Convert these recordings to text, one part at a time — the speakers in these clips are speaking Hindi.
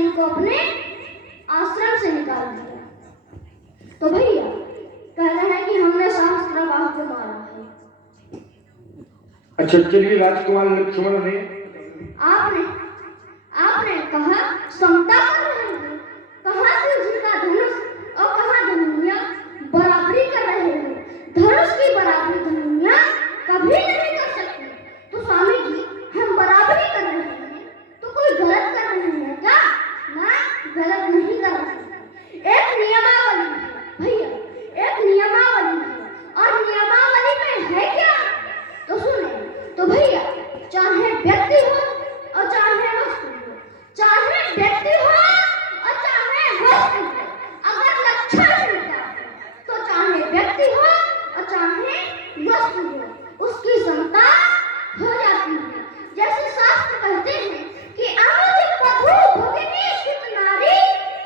इनको अपने आश्रम से निकाल दिया। तो भैया कह रहे हैं कि हमने सहस्त्रबाहु को मारा है। अच्छा चलिए, राजकुमार लक्ष्मण ने आपने कहा समता कर रहे हैं, कहाँ शिव जी का धनुष और कहाँ धनुया बराबरी कर रहे हो। धनुष की बराबरी धनुया कभी नहीं कर सकते। तो स्वामी जी हम बराबरी कर रहे हैं तो कोई गलत कर रहे हैं क्या? ना, गलत नहीं कर रहे। एक नियमावली है भैया, एक नियमावली है, और नियमावली में है क्या तो सुने। तो भैया चाहे व्यक्ति हो और चाहे वस्तु हो, चाहे व्यक्ति हो और चाहे वस्तु हो, अगर लक्षण मिलता है तो चाहे व्यक्ति हो और चाहे वस्तु हो उसकी समता हो जाती है। जैसे शास्त्र कहते हैं कि अनुज वधू भगिनी सुत नारी,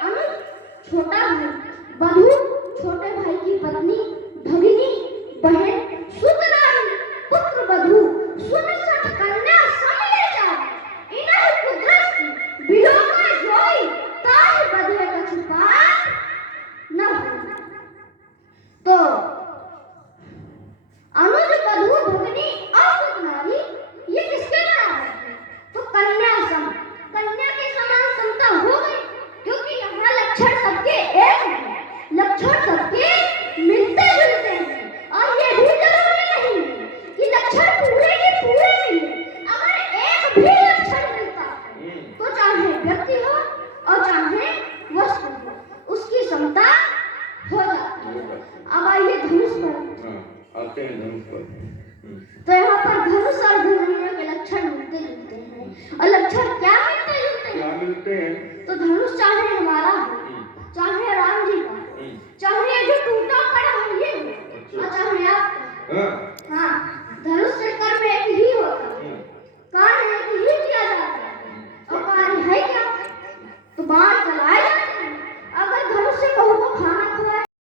अनुज छोटा भाई, वधू छोटे भाई की पत्नी, भगिनी बहन, सुत नारी पुत्र वधू, सुन सठ कन्या सम ले जाए, इन्हीं कुदरत बिलोका जोई ताहि बधे कछु पाप न हो। तो अनुज वधू भगिनी और सुत नारी ये किसके बराबर है? तो कन्या सम, कन्या के समान समता हो गई, क्योंकि यहाँ लक्षण सबके एक हैं, लक्षण सबके मिलते जुलते हैं। और ये भी जरूरी नहीं है कि लक्षण पूरे के पूरे मिले। अगर एक भी लक्षण मिलता है तो चाहे व्यक्ति हो और चाहे वस्तु हो उसकी समता हो जाती है। अब आइए धनुष पर। आते हैं धनुष पर। तो यहाँ पर धनुष और धनुया के लक्षण मिलते जुलते हैं। और लक्षण क्या मिलते जुलते हैं? मिलते हैं तो धनुष चाहे हमारा हो, चाहे राम जी का, चाहे जो टूटा पड़ा हो ये हो, और चाहे आपका,